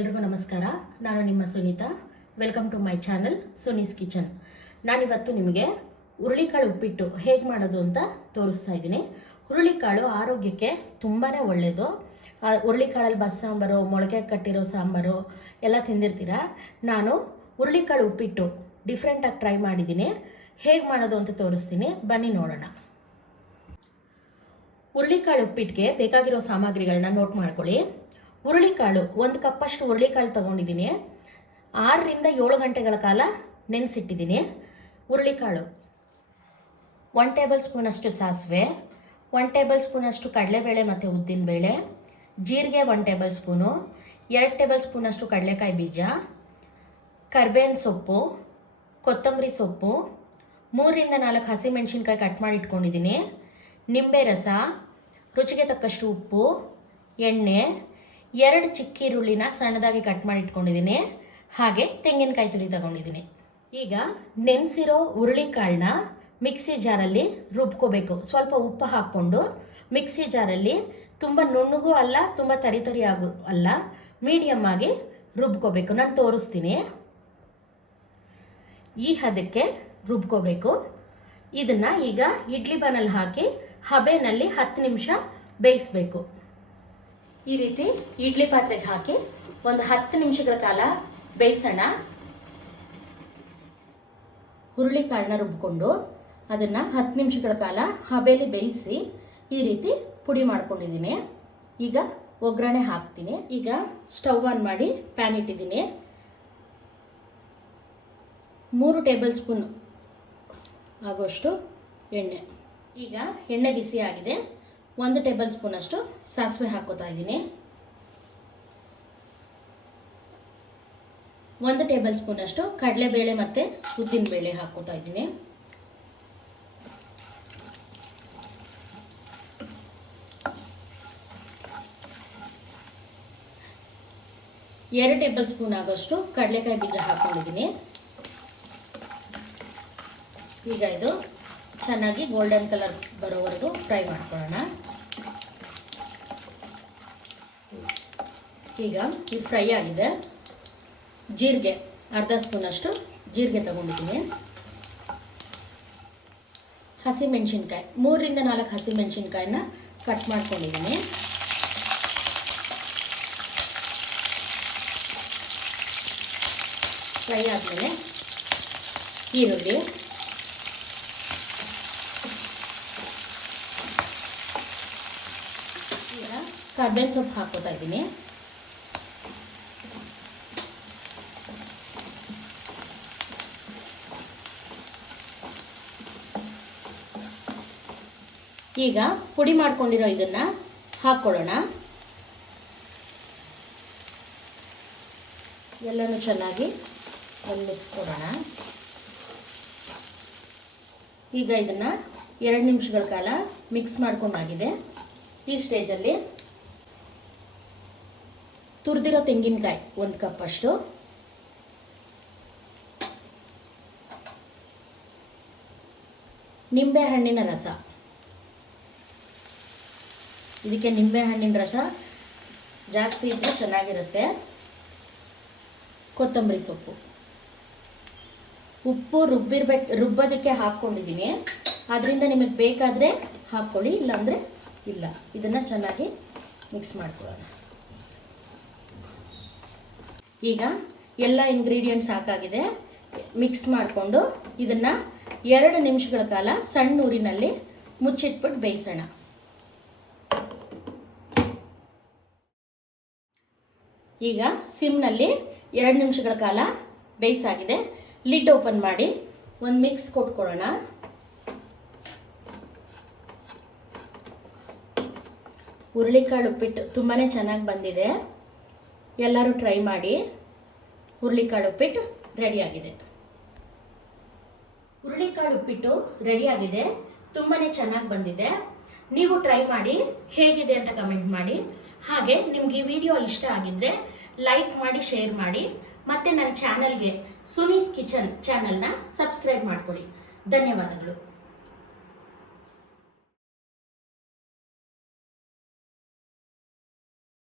ಎಲ್ರಿಗೂ ನಮಸ್ಕಾರ. ನಾನು ನಿಮ್ಮ Sunitha. Welcome to my channel Suni's kitchen. ನಾನಿವತ್ತು ನಿಮಗೆ ಹುರುಳಿಕಾಳು ಉಪ್ಪಿಟ್ಟು ಹೇಗೆ ಮಾಡೋದು ಅಂತ ತೋರಿಸ್ತಾ ಇದ್ದೀನಿ. ಹುರುಳಿಕಾಳು ಆರೋಗ್ಯಕ್ಕೆ ತುಂಬಾ ಒಳ್ಳೆಯದು. ಹುರುಳಿಕಾಳಲ್ಲಿ ಬಸ್ಸಾಂಬಾರು, ಮೊಳಕೆ ಕಟ್ಟಿರೋ ಸಾಂಬಾರು ಎಲ್ಲ ತಿಂದಿರ್ತೀರ. ನಾನು ಹುರುಳಿಕಾಳು ಉಪ್ಪಿಟ್ಟು ಡಿಫ್ರೆಂಟಾಗಿ ಟ್ರೈ ಮಾಡಿದ್ದೀನಿ. ಹೇಗೆ ಮಾಡೋದು ಅಂತ ತೋರಿಸ್ತೀನಿ, ಬನ್ನಿ ನೋಡೋಣ. ಹುರುಳಿಕಾಳು ಉಪ್ಪಿಟ್ಟಿಗೆ ಬೇಕಾಗಿರೋ ಸಾಮಗ್ರಿಗಳನ್ನ ನೋಟ್ ಮಾಡ್ಕೊಳ್ಳಿ. ಹುರುಳಿಕಾಳು 1 ಕಪ್ಪಷ್ಟು ಹುರುಳಿಕಾಳು ತೊಗೊಂಡಿದ್ದೀನಿ. 6 ರಿಂದ 7 ಗಂಟೆಗಳ ಕಾಲ ನೆನೆಸಿಟ್ಟಿದ್ದೀನಿ. ಹುರುಳಿಕಾಳು 1 ಟೇಬಲ್ ಸ್ಪೂನಷ್ಟು ಸಾಸಿವೆ, 1 ಟೇಬಲ್ ಸ್ಪೂನಷ್ಟು ಕಡಲೆಬೇಳೆ ಮತ್ತು ಉದ್ದಿನಬೇಳೆ, ಜೀರಿಗೆ 1 ಟೇಬಲ್ ಸ್ಪೂನು, 2 ಟೇಬಲ್ ಸ್ಪೂನಷ್ಟು ಕಡಲೆಕಾಯಿ ಬೀಜ, ಕರಿಬೇವಿನ ಸೊಪ್ಪು, ಕೊತ್ತಂಬರಿ ಸೊಪ್ಪು, 3 ರಿಂದ 4 ಹಸಿಮೆಣಸಿನ್ಕಾಯಿ ಕಟ್ ಮಾಡಿ ಇಟ್ಕೊಂಡಿದ್ದೀನಿ, ನಿಂಬೆ ರಸ, ರುಚಿಗೆ ತಕ್ಕಷ್ಟು ಉಪ್ಪು, ಎಣ್ಣೆ, 2 ಚಿಕ್ಕ ಈರುಳ್ಳಿನ ಸಣ್ಣದಾಗಿ ಕಟ್ ಮಾಡಿ ಇಟ್ಕೊಂಡಿದ್ದೀನಿ, ಹಾಗೆ ತೆಂಗಿನಕಾಯಿ ತುರಿ ತಗೊಂಡಿದ್ದೀನಿ. ಈಗ ನೆನೆಸಿರೋ ಹುರುಳಿಕಾಳನ್ನ ಮಿಕ್ಸಿ ಜಾರಲ್ಲಿ ರುಬ್ಕೋಬೇಕು. ಸ್ವಲ್ಪ ಉಪ್ಪು ಹಾಕ್ಕೊಂಡು ಮಿಕ್ಸಿ ಜಾರಲ್ಲಿ ತುಂಬ ನುಣ್ಣಗೂ ಅಲ್ಲ, ತುಂಬ ತರಿ ಅಲ್ಲ, ಮೀಡಿಯಮ್ ಆಗಿ ರುಬ್ಕೋಬೇಕು. ನಾನು ತೋರಿಸ್ತೀನಿ. ಈ ಹದಕ್ಕೆ ರುಬ್ಕೋಬೇಕು. ಇದನ್ನು ಈಗ ಇಡ್ಲಿ ಬನಲ್ಲಿ ಹಾಕಿ ಹಬೆನಲ್ಲಿ 10 ನಿಮಿಷ ಬೇಯಿಸಬೇಕು. ಈ ರೀತಿ ಇಡ್ಲಿ ಪಾತ್ರೆಗೆ ಹಾಕಿ ಒಂದು 10 ನಿಮಿಷಗಳ ಕಾಲ ಬೇಯಿಸೋಣ. ಹುರುಳಿಕಾಳನ್ನ ರುಬ್ಕೊಂಡು ಅದನ್ನು 10 ನಿಮಿಷಗಳ ಕಾಲ ಹಬೆಯಲ್ಲಿ ಬೇಯಿಸಿ ಈ ರೀತಿ ಪುಡಿ ಮಾಡ್ಕೊಂಡಿದ್ದೀನಿ. ಈಗ ಒಗ್ಗರಣೆ ಹಾಕ್ತೀನಿ. ಈಗ ಸ್ಟವ್ ಆನ್ ಮಾಡಿ ಪ್ಯಾನ್ ಇಟ್ಟಿದ್ದೀನಿ. 3 ಟೇಬಲ್ ಸ್ಪೂನ್ ಆಗೋಷ್ಟು ಎಣ್ಣೆ. ಈಗ ಎಣ್ಣೆ ಬಿಸಿ ಆಗಿದೆ. 1 ಟೇಬಲ್ ಸ್ಪೂನಷ್ಟು ಸಾಸಿವೆ ಹಾಕೋತಾ ಇದ್ದೀನಿ. 1 ಟೇಬಲ್ ಸ್ಪೂನಷ್ಟು ಕಡಲೆಬೇಳೆ ಮತ್ತು ಉದ್ದಿನಬೇಳೆ ಹಾಕೋತಾ ಇದ್ದೀನಿ. ಎರಡು ಟೇಬಲ್ ಸ್ಪೂನ್ ಆಗೋಷ್ಟು ಕಡಲೆಕಾಯಿ ಬೀಜ ಹಾಕ್ಕೊಂಡಿದ್ದೀನಿ. ಈಗ ಇದು ಚೆನ್ನಾಗಿ ಗೋಲ್ಡನ್ ಕಲರ್ ಬರೋವರೆಗೂ ಫ್ರೈ ಮಾಡ್ಕೊಳ್ಳೋಣ. ಈಗ ಇದು ಫ್ರೈ ಆಗಿದೆ. ಜೀರಿಗೆ ಅರ್ಧ ಸ್ಪೂನಷ್ಟು ಜೀರಿಗೆ ತಗೊಂಡಿದ್ದೀನಿ. ಹಸಿಮೆಣಸಿನ್ಕಾಯಿ 3 ರಿಂದ 4 ಹಸಿಮೆಣಸಿನ್ಕಾಯಿನ ಕಟ್ ಮಾಡ್ಕೊಂಡಿದ್ದೀನಿ. ಫ್ರೈ ಆದಮೇಲೆ ಈರುಳ್ಳಿ, ಕರ್ಬೇವಿನ ಸೊಪ್ಪು ಹಾಕೋತಾ ಇದ್ದೀನಿ. ಈಗ ಪುಡಿ ಮಾಡ್ಕೊಂಡಿರೋ ಇದನ್ನು ಹಾಕ್ಕೊಳ್ಳೋಣ. ಎಲ್ಲನೂ ಚೆನ್ನಾಗಿ ಒಂದು ಮಿಕ್ಸ್ ಕೊಡೋಣ. ಈಗ ಇದನ್ನು 2 ನಿಮಿಷಗಳ ಕಾಲ ಮಿಕ್ಸ್ ಮಾಡ್ಕೊಂಡಾಗಿದೆ. ಈ ಸ್ಟೇಜಲ್ಲಿ ತುರಿದಿರೋ ತೆಂಗಿನಕಾಯಿ 1 ಕಪ್ಪಷ್ಟು, ನಿಂಬೆ ಹಣ್ಣಿನ ರಸ, ಇದಕ್ಕೆ ನಿಂಬೆ ಹಣ್ಣಿನ ರಸ ಜಾಸ್ತಿ ಇದ್ದರೆ ಚೆನ್ನಾಗಿರುತ್ತೆ, ಕೊತ್ತಂಬರಿ ಸೊಪ್ಪು, ಉಪ್ಪು ರುಬ್ಬೋದಕ್ಕೆ ಹಾಕ್ಕೊಂಡಿದ್ದೀನಿ. ಅದರಿಂದ ನಿಮಗೆ ಬೇಕಾದರೆ ಹಾಕ್ಕೊಳ್ಳಿ, ಇಲ್ಲಾಂದರೆ ಇಲ್ಲ. ಇದನ್ನು ಚೆನ್ನಾಗಿ ಮಿಕ್ಸ್ ಮಾಡ್ಕೊಳ್ಳೋಣ. ಈಗ ಎಲ್ಲ ಇಂಗ್ರೀಡಿಯೆಂಟ್ಸ್ ಹಾಕಾಗಿದೆ. ಮಿಕ್ಸ್ ಮಾಡಿಕೊಂಡು ಇದನ್ನು 2 ನಿಮಿಷಗಳ ಕಾಲ ಸಣ್ಣ ಊರಿನಲ್ಲಿ ಮುಚ್ಚಿಟ್ಬಿಟ್ಟು ಬೇಯಿಸೋಣ. ಈಗ ಸಿಮ್ನಲ್ಲಿ 2 ನಿಮಿಷಗಳ ಕಾಲ ಬೇಯಿಸಾಗಿದೆ. ಲಿಡ್ ಓಪನ್ ಮಾಡಿ ಒಂದು ಮಿಕ್ಸ್ ಕೊಟ್ಕೊಳ್ಳೋಣ. ಹುರುಳಿಕಾಳು ಉಪ್ಪಿಟ್ಟು ತುಂಬಾ ಚೆನ್ನಾಗಿ ಬಂದಿದೆ. ಎಲ್ಲರೂ ಟ್ರೈ ಮಾಡಿ. ಹುರುಳಿಕಾಳು ಉಪ್ಪಿಟ್ಟು ರೆಡಿಯಾಗಿದೆ. ಹುರುಳಿಕಾಳು ಉಪ್ಪಿಟ್ಟು ರೆಡಿಯಾಗಿದೆ. ತುಂಬಾ ಚೆನ್ನಾಗಿ ಬಂದಿದೆ. ನೀವು ಟ್ರೈ ಮಾಡಿ ಹೇಗಿದೆ ಅಂತ ಕಮೆಂಟ್ ಮಾಡಿ. ಹಾಗೆ ನಿಮಗೆ ಈ ವಿಡಿಯೋ ಇಷ್ಟ ಆಗಿದ್ದರೆ ಲೈಕ್ ಮಾಡಿ, ಶೇರ್ ಮಾಡಿ, ಮತ್ತು ನನ್ನ ಚಾನಲ್ಗೆ ಸುನೀಸ್ ಕಿಚನ್ ಚಾನಲ್ನ ಸಬ್ಸ್ಕ್ರೈಬ್ ಮಾಡ್ಕೊಳ್ಳಿ. ಧನ್ಯವಾದಗಳು.